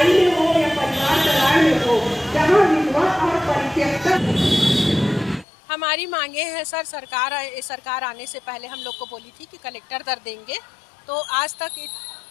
पढ़ाई में हो या परिवार चलाने में हो, जहाँ विधवा और परित्यक्ता। हमारी मांगे हैं सर, सरकार आने से पहले हम लोग को बोली थी कि कलेक्टर दर देंगे, तो आज तक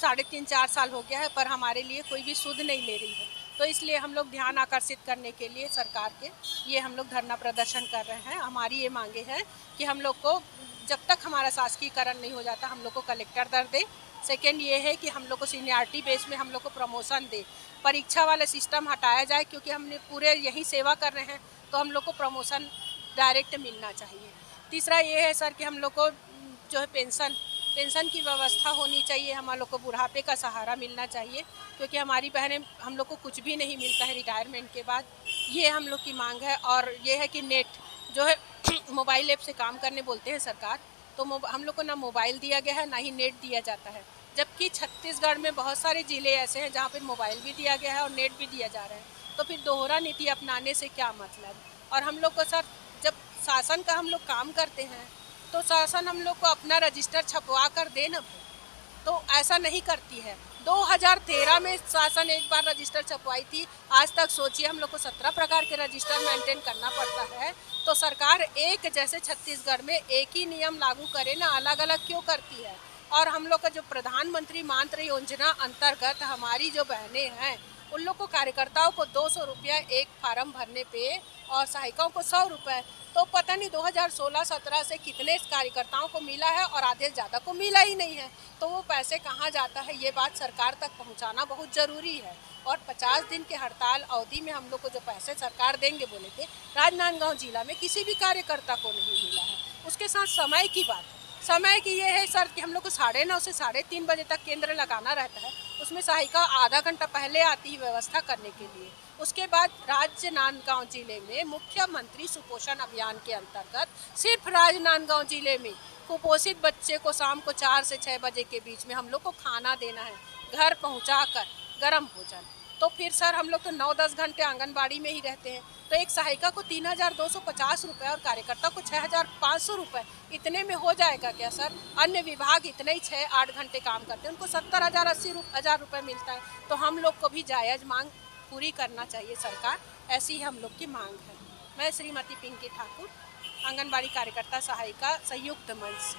3.5-4 साल हो गया है, पर हमारे लिए कोई भी सुध नहीं ले रही है। तो इसलिए हम लोग ध्यान आकर्षित करने के लिए सरकार के ये हम लोग धरना प्रदर्शन कर रहे हैं। हमारी ये मांगे हैं कि हम लोग को जब तक हमारा शासकीयकरण नहीं हो जाता हम लोग को कलेक्टर दर दे। सेकेंड ये है कि हम लोग को सीनियरिटी बेस में हम लोग को प्रमोशन दे, परीक्षा वाला सिस्टम हटाया जाए, क्योंकि हमने पूरे यही सेवा कर रहे हैं तो हम लोग को प्रमोशन डायरेक्ट मिलना चाहिए। तीसरा ये है सर कि हम लोग को जो है पेंशन की व्यवस्था होनी चाहिए, हम लोग को बुढ़ापे का सहारा मिलना चाहिए, क्योंकि हमारी बहनें हम लोग को कुछ भी नहीं मिलता है रिटायरमेंट के बाद। ये हम लोग की मांग है। और ये है कि नेट जो है मोबाइल ऐप से काम करने बोलते हैं सरकार, तो हम लोग को ना मोबाइल दिया गया है ना ही नेट दिया जाता है, जबकि छत्तीसगढ़ में बहुत सारे ज़िले ऐसे हैं जहाँ पर मोबाइल भी दिया गया है और नेट भी दिया जा रहा है। तो फिर दोहरा नीति अपनाने से क्या मतलब। और हम लोग को सर जब शासन का हम लोग काम करते हैं तो शासन हम लोग को अपना रजिस्टर छपवा कर दे ना, तो ऐसा नहीं करती है। 2013 में शासन एक बार रजिस्टर छपवाई थी, आज तक सोचिए हम लोग को 17 प्रकार के रजिस्टर मेंटेन करना पड़ता है। तो सरकार एक जैसे छत्तीसगढ़ में एक ही नियम लागू करे ना, अलग अलग क्यों करती है। और हम लोग का जो प्रधानमंत्री मातृ योजना अंतर्गत हमारी जो बहनें हैं उन लोग को कार्यकर्ताओं को 200 रुपया एक फार्म भरने पे और सहायिकाओं को 100 रुपये। तो पता नहीं 2016-17 से कितने कार्यकर्ताओं को मिला है और आधे ज़्यादा को मिला ही नहीं है। तो वो पैसे कहाँ जाता है, ये बात सरकार तक पहुँचाना बहुत ज़रूरी है। और 50 दिन के हड़ताल अवधि में हम लोग को जो पैसे सरकार देंगे बोले थे, राजनांदगांव जिला में किसी भी कार्यकर्ता को नहीं मिला है। उसके साथ समय की बात, समय की ये है सर कि हम लोग को 9:30 से 3:30 बजे तक केंद्र लगाना रहता है, उसमें सहायिका आधा घंटा पहले आती है व्यवस्था करने के लिए। उसके बाद राजनांदगांव जिले में मुख्यमंत्री सुपोषण अभियान के अंतर्गत सिर्फ राजनांदगांव जिले में कुपोषित बच्चे को शाम को 4 से 6 बजे के बीच में हम लोग को खाना देना है, घर पहुंचाकर गर्म भोजन। तो फिर सर हम लोग तो 9-10 घंटे आंगनबाड़ी में ही रहते हैं, तो एक सहायिका को 3,250 रुपये और कार्यकर्ता को 6,500 रुपये, इतने में हो जाएगा क्या सर। अन्य विभाग इतने ही 6-8 घंटे काम करते हैं, उनको 70,000-80,000 रुपये मिलता है। तो हम लोग को भी जायज़ मांग पूरी करना चाहिए सरकार, ऐसी ही हम लोग की मांग है। मैं श्रीमती पिंकी ठाकुर, आंगनबाड़ी कार्यकर्ता सहायिका संयुक्त मंच से।